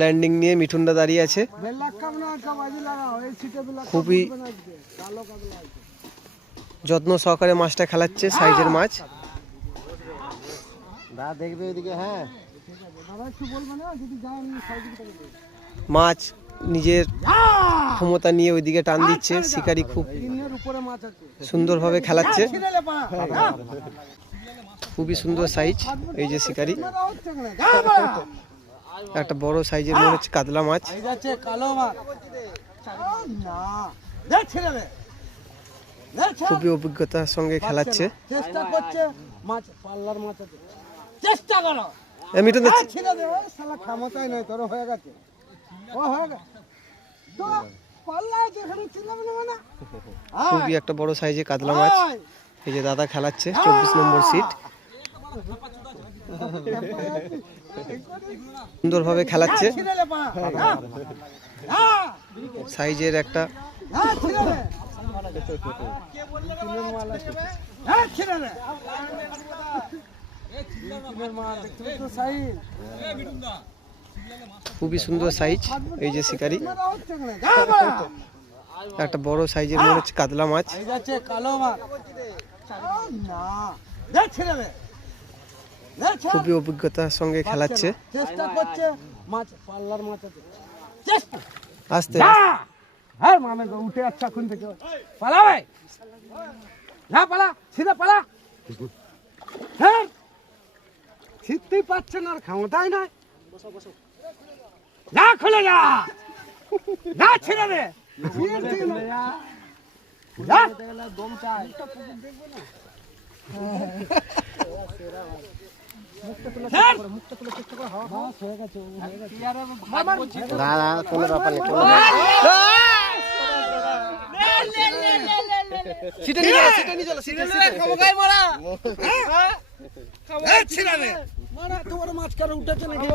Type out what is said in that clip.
Landing নিয়ে মিঠুনদা দাঁড়িয়ে আছে। খুবই যত্ন সহকারে মাছটা খেলাচ্ছে, সাইজের মাছ। মাছ নিজের ক্ষমতা নিয়ে ওইদিকে টান দিচ্ছে, শিকারি খুব সুন্দরভাবে খেলাচ্ছে। খুবই সুন্দর সাইজ এই যে শিকারি। একটা বড় সাইজের মনে হচ্ছে কাতলা মাছ। খুবই অভিজ্ঞতার সঙ্গে খেলাচ্ছে। খুবই একটা বড় সাইজে কাতলা মাছ এই যে দাদা খেলাচ্ছে। 24 নম্বর সিট সুন্দরভাবে খেলাচ্ছে। সাইজের একটা খুবই সুন্দর সাইজ এই যে শিকারি। একটা বড় সাইজের মনে হচ্ছে কাতলা মাছ। খুবই অভিজ্ঞতার সঙ্গে খেলাচ্ছে। আস্তে উঠে যাচ্ছে এখন থেকে পালা ভাই, না পালা, সিধা পালা। হ্যাঁ ছিটতেই পাচ্ছে না, আর ক্ষমতাই নাই। না খুলে যা, না ছেড়ে দে। তোমার মাছ কারো উঠেছে নাকি?